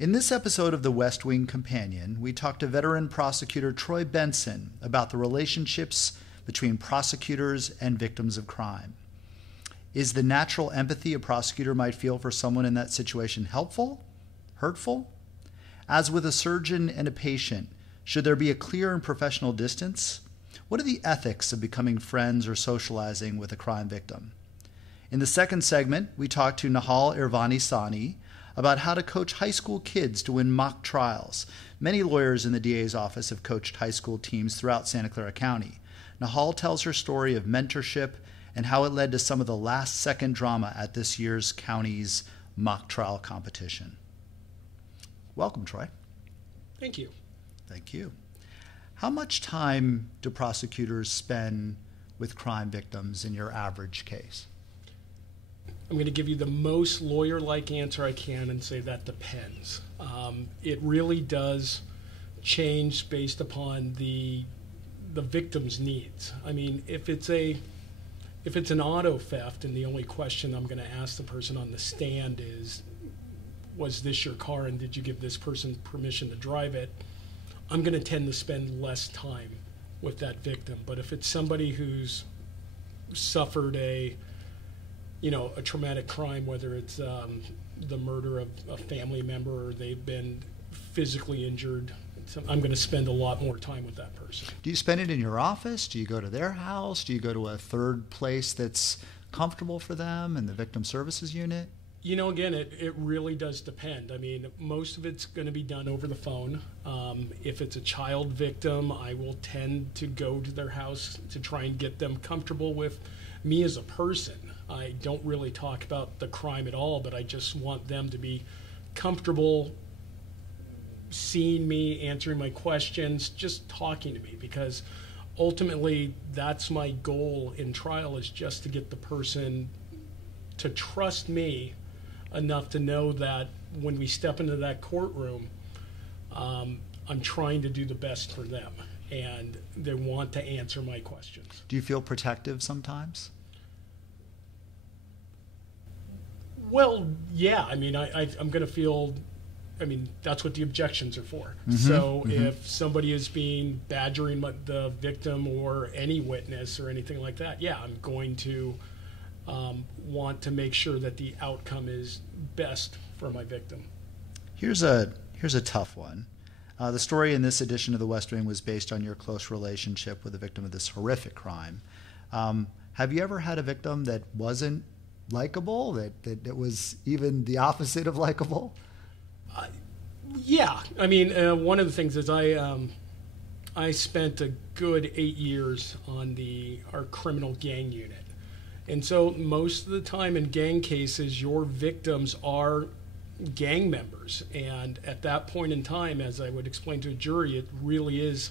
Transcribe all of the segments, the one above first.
In this episode of the West Wing Companion, we talked to veteran prosecutor Troy Benson about the relationships between prosecutors and victims of crime. Is the natural empathy a prosecutor might feel for someone in that situation helpful? Hurtful? As with a surgeon and a patient, should there be a clear and professional distance? What are the ethics of becoming friends or socializing with a crime victim? In the second segment, we talked to Nahal Iravani-Sani about how to coach high school kids to win mock trials. Many lawyers in the DA's office have coached high school teams throughout Santa Clara County. Nahal tells her story of mentorship and how it led to some of the last-second drama at this year's county's mock trial competition. Welcome, Troy. Thank you. Thank you. How much time do prosecutors spend with crime victims in your average case? I'm going to give you the most lawyer-like answer I can and say that depends. It really does change based upon the victim's needs. I mean, if it's an auto theft and the only question I'm going to ask the person on the stand is, was this your car and did you give this person permission to drive it? I'm going to tend to spend less time with that victim. But if it's somebody who's suffered a traumatic crime, whether it's the murder of a family member or they've been physically injured, I'm going to spend a lot more time with that person. Do you spend it in your office? Do you go to their house? Do you go to a third place that's comfortable for them in the victim services unit? You know, again, it really does depend. I mean, most of it's going to be done over the phone. If it's a child victim, I will tend to go to their house to try and get them comfortable with me as a person. I don't really talk about the crime at all, but I just want them to be comfortable seeing me, answering my questions, just talking to me, because ultimately that's my goal in trial, is just to get the person to trust me enough to know that when we step into that courtroom, I'm trying to do the best for them and they want to answer my questions. Do you feel protective sometimes? Well, yeah. I mean, I'm going to feel, that's what the objections are for. Mm-hmm, So if somebody is badgering the victim or any witness or anything like that, yeah, I'm going to want to make sure that the outcome is best for my victim. Here's a tough one. The story in this edition of The West Wing was based on your close relationship with the victim of this horrific crime. Have you ever had a victim that wasn't likable, that was even the opposite of likable? Yeah. I mean, one of the things is I spent a good 8 years on our criminal gang unit. And so most of the time in gang cases, your victims are gang members. And at that point in time, as I would explain to a jury, it really is,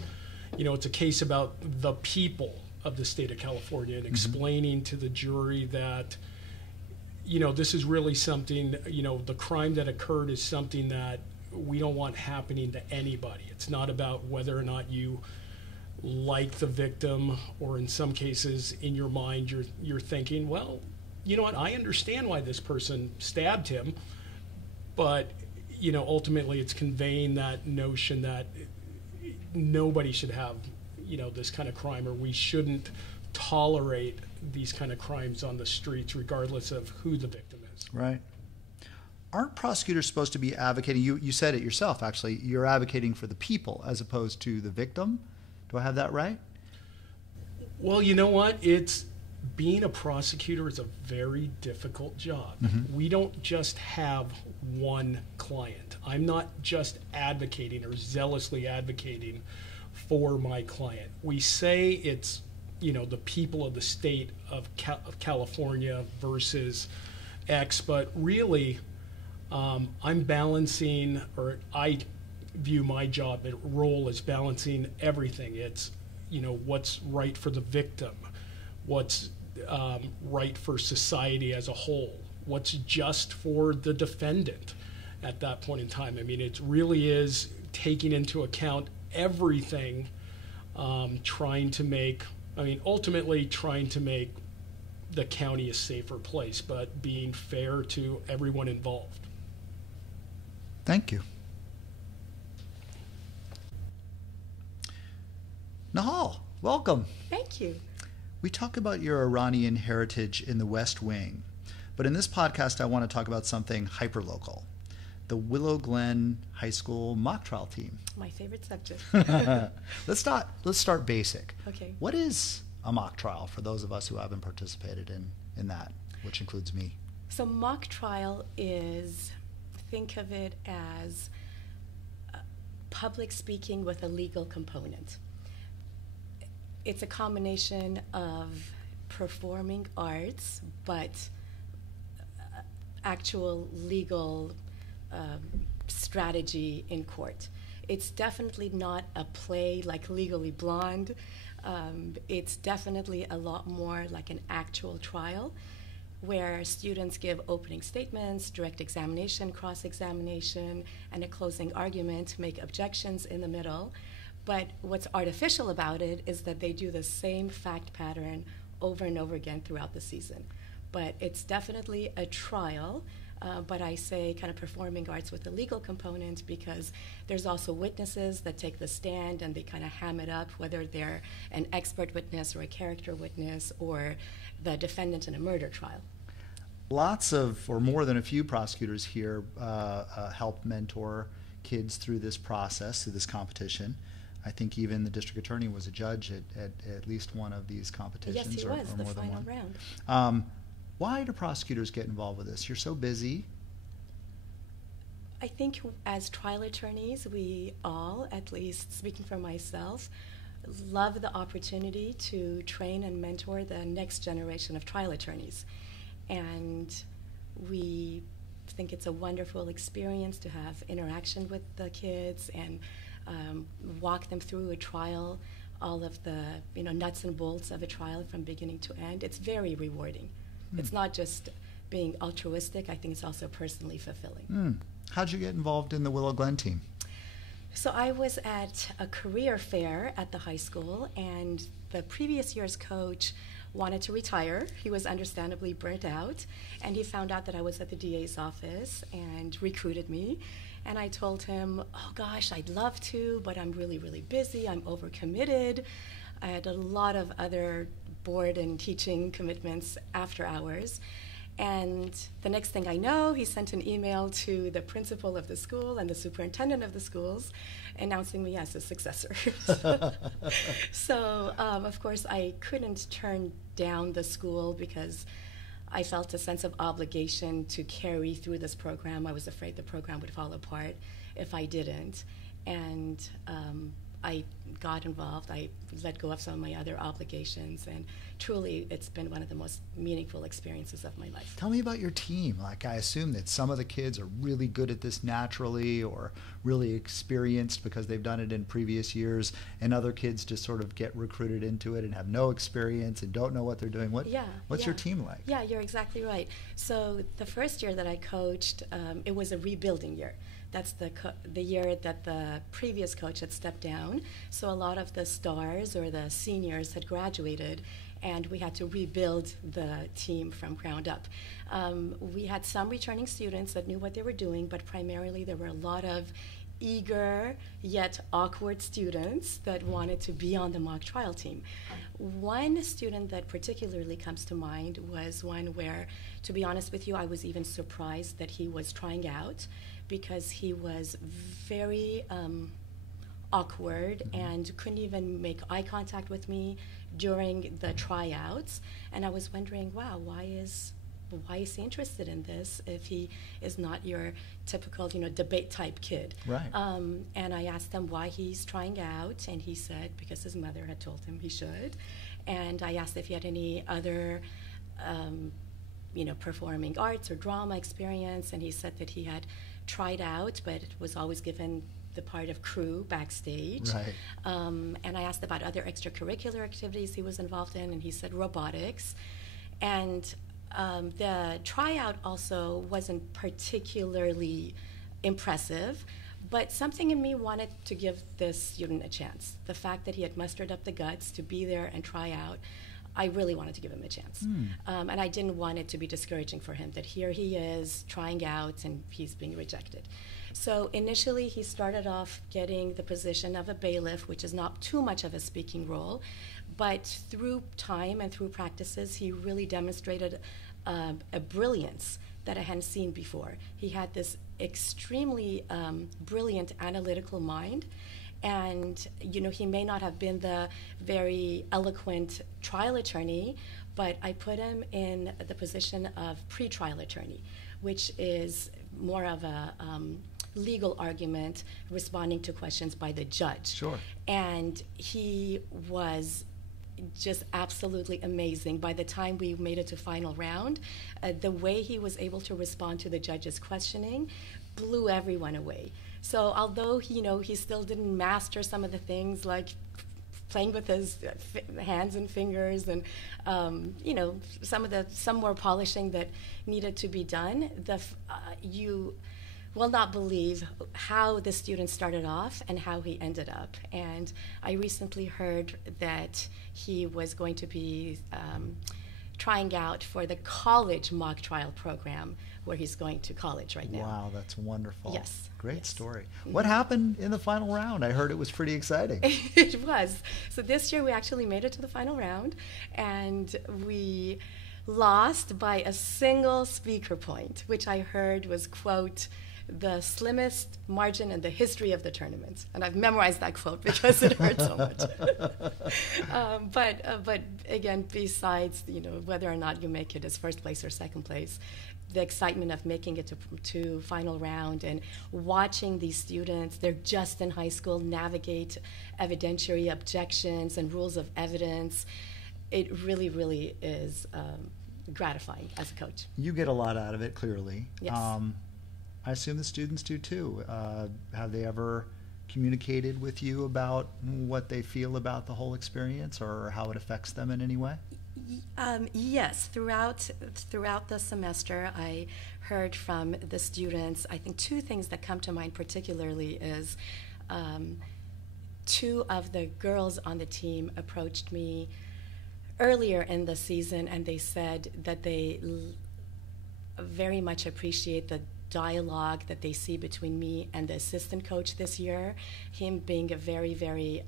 it's a case about the people of the state of California, and explaining to the jury that, this is really something, the crime that occurred is something that we don't want happening to anybody. It's not about whether or not you like the victim, or in some cases in your mind you're thinking, well, you know what, I understand why this person stabbed him, but ultimately it's conveying that notion that nobody should have this kind of crime, or we shouldn't tolerate these kind of crimes on the streets regardless of who the victim is. Right. Aren't prosecutors supposed to be advocating, you said it yourself actually, you're advocating for the people as opposed to the victim? Do I have that right? Well, you know what? Being a prosecutor is a very difficult job. We don't just have one client. I'm not just advocating or zealously advocating for my client. We say it's, the people of the state of California versus X, but really I'm balancing, or I view my job and role as balancing everything. It's, what's right for the victim, what's right for society as a whole, what's just for the defendant at that point in time. I mean, it really is taking into account everything, ultimately trying to make the county a safer place, but being fair to everyone involved. Thank you. Nahal, welcome. Thank you. We talk about your Iranian heritage in the West Wing, but in this podcast I want to talk about something hyperlocal, the Willow Glen High School mock trial team. My favorite subject. Let's start basic. Okay. What is a mock trial for those of us who haven't participated in that, which includes me? So mock trial is, think of it as public speaking with a legal component. It's a combination of performing arts, but actual legal strategy in court. It's definitely not a play like Legally Blonde. It's definitely a lot more like an actual trial where students give opening statements, direct examination, cross-examination, and a closing argument, make objections in the middle. But what's artificial about it is that they do the same fact pattern over and over again throughout the season. But it's definitely a trial, but I say kind of performing arts with a legal component because there's also witnesses that take the stand and they kind of ham it up, whether they're an expert witness or a character witness or the defendant in a murder trial. Lots of, or more than a few prosecutors here help mentor kids through this process, through this competition. I think even the district attorney was a judge at least one of these competitions. Yes, he or was, or the more final than one. round. Why do prosecutors get involved with this? You're so busy. I think as trial attorneys, we all, at least speaking for myself, love the opportunity to train and mentor the next generation of trial attorneys. And we think it's a wonderful experience to have interaction with the kids and walk them through a trial, all of the nuts and bolts of a trial from beginning to end. It's very rewarding. It's not just being altruistic, I think it's also personally fulfilling. How'd you get involved in the Willow Glen team? So I was at a career fair at the high school, and the previous year's coach wanted to retire. He was understandably burnt out, and he found out that I was at the DA's office and recruited me. And I told him, oh gosh, I'd love to, but I'm really, really busy. I'm overcommitted. I had a lot of other board and teaching commitments after hours. And the next thing I know, he sent an email to the principal of the school and the superintendent of the schools announcing me as his successor. So, of course, I couldn't turn down the school because I felt a sense of obligation to carry through this program. I was afraid the program would fall apart if I didn't. And I got involved. I let go of some of my other obligations, and truly it's been one of the most meaningful experiences of my life. Tell me about your team. Like, I assume that some of the kids are really good at this naturally or really experienced because they've done it in previous years, and other kids just sort of get recruited into it and have no experience and don't know what they're doing. What's your team like? Yeah, you're exactly right. So the first year that I coached, it was a rebuilding year. That's the year that the previous coach had stepped down. So a lot of the stars or the seniors had graduated, and we had to rebuild the team from ground up. We had some returning students that knew what they were doing, but primarily there were a lot of eager yet awkward students that wanted to be on the mock trial team. One student that particularly comes to mind was one where, to be honest with you, I was even surprised that he was trying out, because he was very awkward and couldn't even make eye contact with me during the tryouts. And I was wondering, wow, why is he interested in this if he is not your typical, debate type kid? Right. And I asked him why he's trying out, and he said because his mother had told him he should. And I asked if he had any other performing arts or drama experience, and he said that he had tried out, but was always given the part of crew backstage. Right. And I asked about other extracurricular activities he was involved in, and he said robotics. And the tryout also wasn't particularly impressive, but something in me wanted to give this student a chance. The fact that he had mustered up the guts to be there and try out, I really wanted to give him a chance. And I didn't want it to be discouraging for him that here he is trying out and he's being rejected. So initially he started off getting the position of a bailiff, which is not too much of a speaking role, but through time and through practices, he really demonstrated a brilliance that I hadn't seen before. He had this extremely brilliant analytical mind, and he may not have been the very eloquent trial attorney, but I put him in the position of pretrial attorney, which is more of a legal argument responding to questions by the judge. Sure. And he was just absolutely amazing. By the time we made it to final round, the way he was able to respond to the judge's questioning blew everyone away. So although he still didn't master some of the things like playing with his hands and fingers and some more polishing that needed to be done, you will not believe how the student started off and how he ended up. And I recently heard that he was going to be trying out for the college mock trial program, where he's going to college right now. Wow, that's wonderful. Yes. Great story. What happened in the final round? I heard it was pretty exciting. It was. So this year we actually made it to the final round, and we lost by a single speaker point, which I heard was, quote, the slimmest margin in the history of the tournament. And I've memorized that quote because it hurt so much. But again, besides whether or not you make it as first place or second place, the excitement of making it to final round and watching these students, they're just in high school, navigate evidentiary objections and rules of evidence, it really, really is gratifying as a coach. You get a lot out of it, clearly. Yes. I assume the students do too. Have they ever communicated with you about what they feel about the whole experience or how it affects them in any way? Yes. Throughout the semester, I heard from the students. I think two things that come to mind particularly is two of the girls on the team approached me earlier in the season, and they said that they very much appreciate the dialogue that they see between me and the assistant coach this year, him being a very, very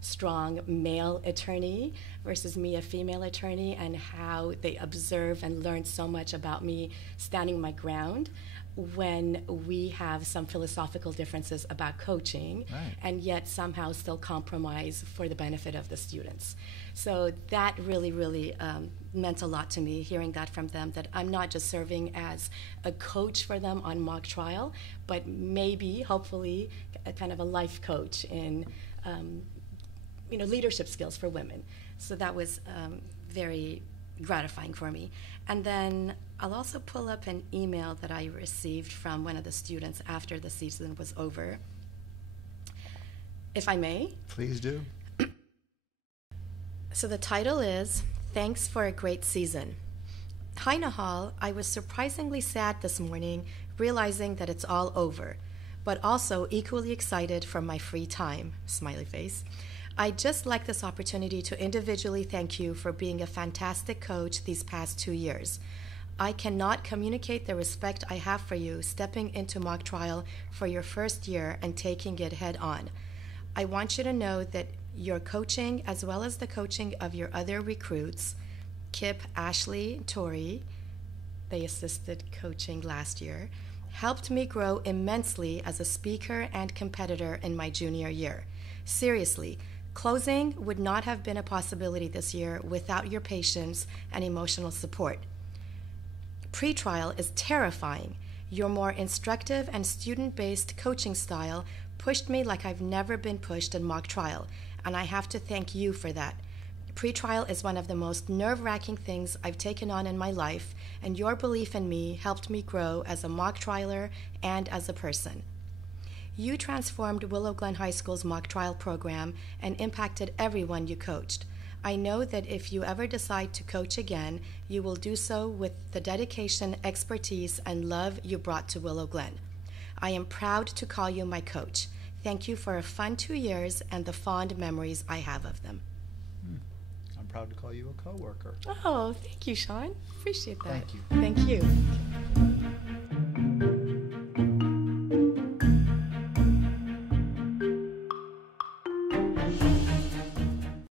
strong male attorney versus me, a female attorney, and how they observe and learn so much about me standing my ground when we have some philosophical differences about coaching, right, and yet somehow still compromise for the benefit of the students. So that really, really meant a lot to me, hearing that from them, that I'm not just serving as a coach for them on mock trial, but maybe, hopefully, a kind of a life coach in leadership skills for women. So that was very gratifying for me. And then I'll also pull up an email that I received from one of the students after the season was over, if I may. Please do. So the title is, Thanks for a Great Season. Hi, Nahal. I was surprisingly sad this morning, realizing that it's all over, but also equally excited for my free time, smiley face. I'd just like this opportunity to individually thank you for being a fantastic coach these past 2 years. I cannot communicate the respect I have for you stepping into mock trial for your first year and taking it head on. I want you to know that your coaching, as well as the coaching of your other recruits, Kip, Ashley, Tori, they assisted coaching last year, helped me grow immensely as a speaker and competitor in my junior year. Seriously, closing would not have been a possibility this year without your patience and emotional support. Pre-trial is terrifying. Your more instructive and student-based coaching style pushed me like I've never been pushed in mock trial, and I have to thank you for that. Pre-trial is one of the most nerve-wracking things I've taken on in my life, and your belief in me helped me grow as a mock trialer and as a person. You transformed Willow Glen High School's mock trial program and impacted everyone you coached. I know that if you ever decide to coach again, you will do so with the dedication, expertise, and love you brought to Willow Glen. I am proud to call you my coach. Thank you for a fun 2 years and the fond memories I have of them. I'm proud to call you a coworker. Oh, thank you, Sean. Appreciate that. Thank you. Thank you.